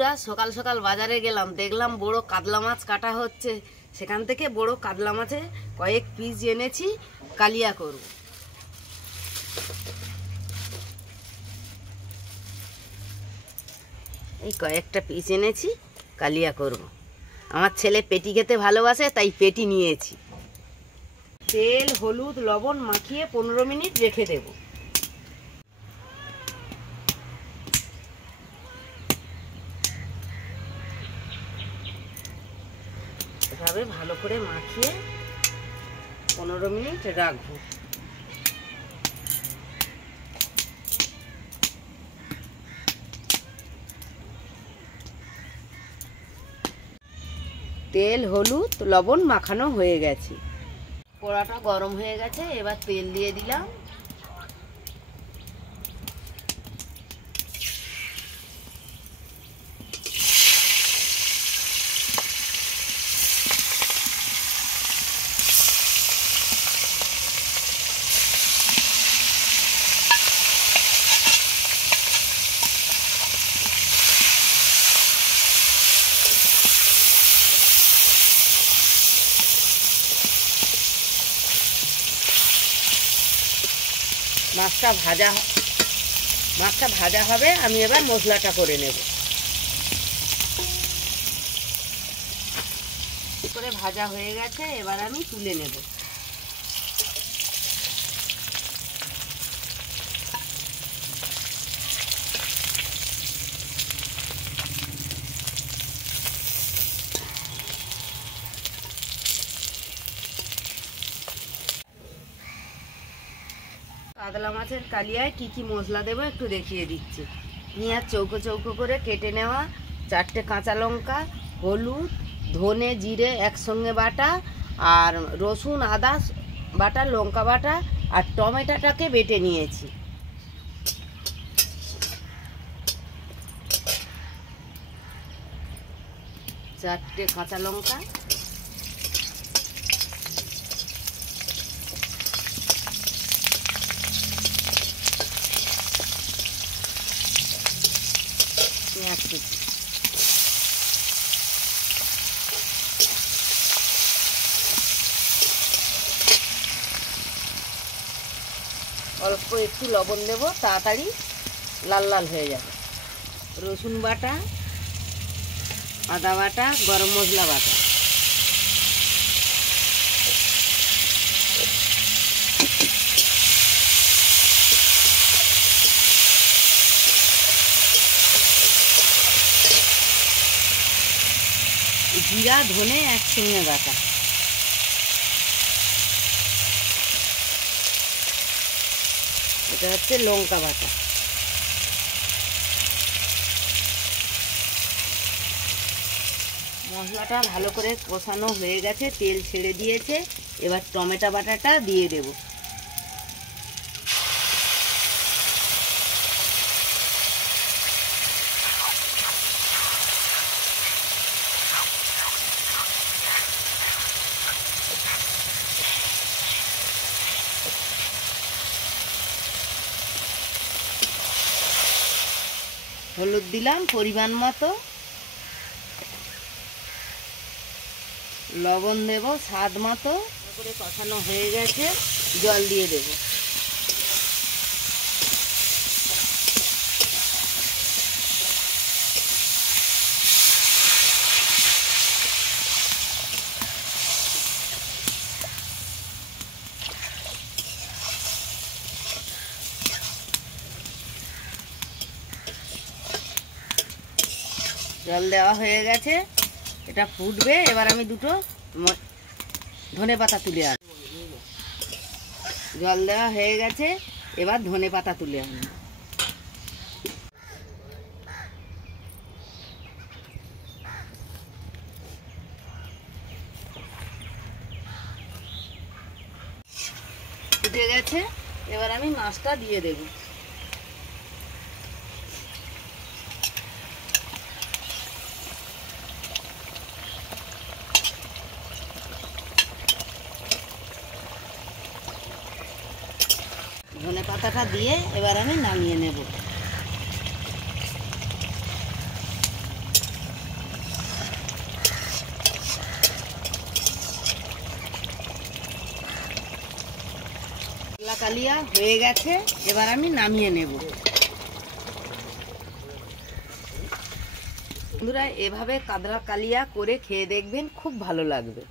বন্ধুরা, সকাল সকাল বাজারে গেলাম, দেখলাম বড় কাতলা মাছ কাটা হচ্ছে। সেখান থেকে বড় কাতলা মাছে কয়েক পিস এনেছি, কালিয়া করব। এই কয়েকটা পিস এনেছি, কালিয়া করব। আমার ছেলে পেটি খেতে ভালোবাসে, তাই পেটি নিয়েছি। তেল, হলুদ, লবণ মাখিয়ে 15 মিনিট রেখে দেব। এভাবে ভালো করে মাখিয়ে 15 মিনিট রাখবো। তেল, হলুদ, লবণ মাখানো হয়ে গেছে। কড়াটা গরম হয়ে গেছে, এবার তেল দিয়ে দিলাম। মাছটা ভাজা হবে। আমি এবার মশলাটা করে নেব। করে ভাজা হয়ে গেছে, এবার আমি তুলে নেব। কাতলা মাছের কালিয়ায় কি কি মশলা দেবো একটু দেখিয়ে দিচ্ছি। পেঁয়াজ চৌকো চৌকো করে কেটে নেওয়া, 4টে কাঁচা লঙ্কা, হলুদ, ধনে, জিরে একসঙ্গে বাটা, আর রসুন, আদা বাটা, লঙ্কা বাটা, আর টমেটোটাকে বেটে নিয়েছি। চারটে কাঁচা লঙ্কা, পেঁয়াজ কুচি, অল্প একটু লবণ দেবো, তাড়াতাড়ি লাল লাল হয়ে যাবে। রসুন বাটা, আদা বাটা, গরম মশলা বাটা। জিরা, ধনে একসঙ্গে বাটা। এটা হচ্ছে লঙ্কা বাটা। মশলাটা ভালো করে কষানো হয়ে গেছে, তেল ছেড়ে দিয়েছে। এবার টমেটো বাটাটা দিয়ে দেব। হলুদ দিলাম পরিমাণ মতো, লবণ দেব স্বাদ মতো। করে কষানো হয়ে গেছে, জল দিয়ে দেব। জল দেওয়া হয়ে গেছে, এটা ফুটবে। এবার আমি দুটো ধনেপাতা তুলে আনব। জল দেওয়া হয়ে গেছে, এবার ধনেপাতা তুলে আনব। ফুটে গেছে, এবার আমি মাছটা দিয়ে দেব। ধনেপাতাটা দিয়ে এবার আমি নামিয়ে নেব। কালিয়া হয়ে গেছে, এবার আমি নামিয়ে নেব। বন্ধুরা, এভাবে কাতলা কালিয়া করে খেয়ে দেখবেন, খুব ভালো লাগবে।